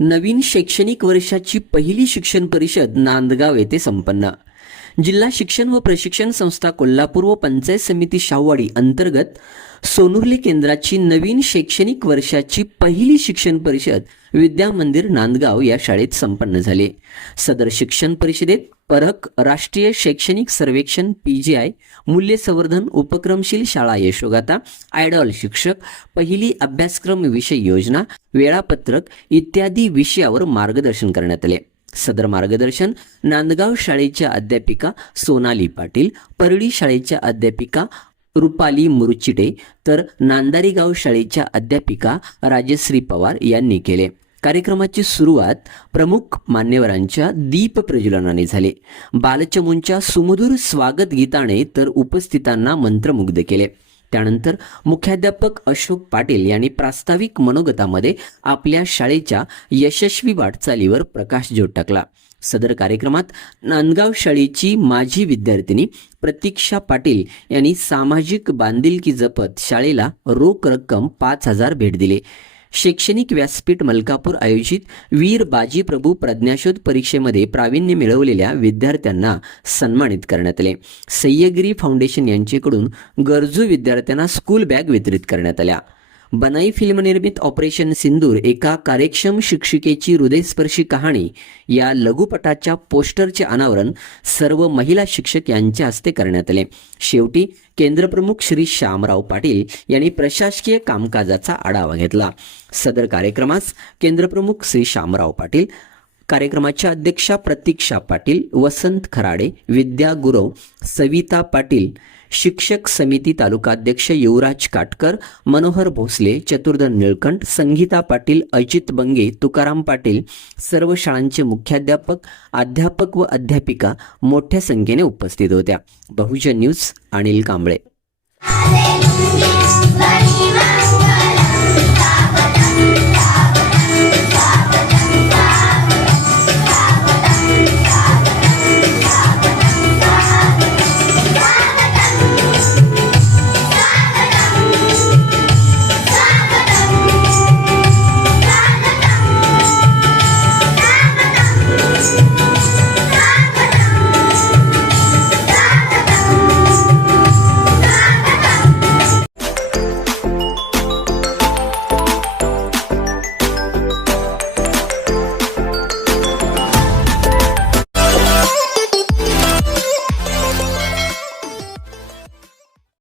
नवीन शैक्षणिक वर्षाची पहिली शिक्षण परिषद नांदगाव येथे संपन्न. जिल्हा शिक्षण व प्रशिक्षण संस्था कोल्हापूर व पंचायत समिती शाहूवाडी अंतर्गत सोनुर्ली केंद्राची नवीन शैक्षणिक वर्षाची पहिली शिक्षण परिषद विद्या मंदिर नांदगाव या शाळेत संपन्न झाली. सदर शिक्षण परिषदेत परक राष्ट्रीय शैक्षणिक सर्वेक्षण पी जी आय मूल्य संवर्धन उपक्रमशील शाळा यशोगाथा आयडॉल शिक्षक पहिली अभ्यासक्रम विषय योजना वेळापत्रक इत्यादी विषयावर मार्गदर्शन करण्यात आले. सदर मार्गदर्शन नांदगाव शाळेच्या अध्यापिका सोनाली पाटील परळी शाळेच्या अध्यापिका रुपाली मुरुचिडे तर नांदारी गाव शाळेच्या अध्यापिका राजश्री पवार यांनी केले. कार्यक्रमाची सुरुवात प्रमुख मान्यवरांच्या दीप प्रज्वलनाने झाले. बालचमूंच्या सुमधुर स्वागत गीताने तर उपस्थितांना मंत्रमुग्ध केले. त्यानंतर मुख्याध्यापक अशोक पाटील यांनी प्रास्ताविक मनोगतामध्ये आपल्या शाळेच्या यशस्वी वाटचालीवर प्रकाश जोड टाकला. सदर कार्यक्रमात नांदगाव शाळेची माजी विद्यार्थिनी प्रतीक्षा पाटील यांनी सामाजिक बांधिलकी जपत शाळेला रोख रक्कम पाच हजार भेट दिली. शैक्षणिक व्यासपीठ मलकापूर आयोजित वीर बाजी प्रभू प्रज्ञाशोध परीक्षेमध्ये प्रावीण्य मिळवलेल्या विद्यार्थ्यांना सन्मानित करण्यात आले. सह्यगिरी फाउंडेशन यांच्याकडून गरजू विद्यार्थ्यांना स्कूल बॅग वितरित करण्यात आल्या. बनाई फिल्म निर्मित ऑपरेशन सिंदूर एका कार्यक्षम शिक्षिकेची हृदयस्पर्शी कहाणी या लघुपटाच्या पोस्टरचे अनावरण सर्व महिला शिक्षक यांच्या हस्ते करण्यात आले. शेवटी केंद्रप्रमुख श्री श्यामराव पाटील यांनी प्रशासकीय कामकाजाचा आढावा घेतला. सदर कार्यक्रमास केंद्रप्रमुख श्री श्यामराव पाटील कार्यक्रमाच्या अध्यक्षा प्रतीक्षा पाटील वसंत खराडे विद्या गुरव सविता पाटील शिक्षक समिती तालुकाध्यक्ष युवराज काटकर मनोहर भोसले चतुर्धन निळकंठ संगीता पाटील अजित बंगे तुकाराम पाटील सर्व शाळांचे मुख्याध्यापक अध्यापक व अध्यापिका मोठ्या संख्येने उपस्थित होत्या. बहुजन न्यूज अनिल कांबळे. Hallelujah,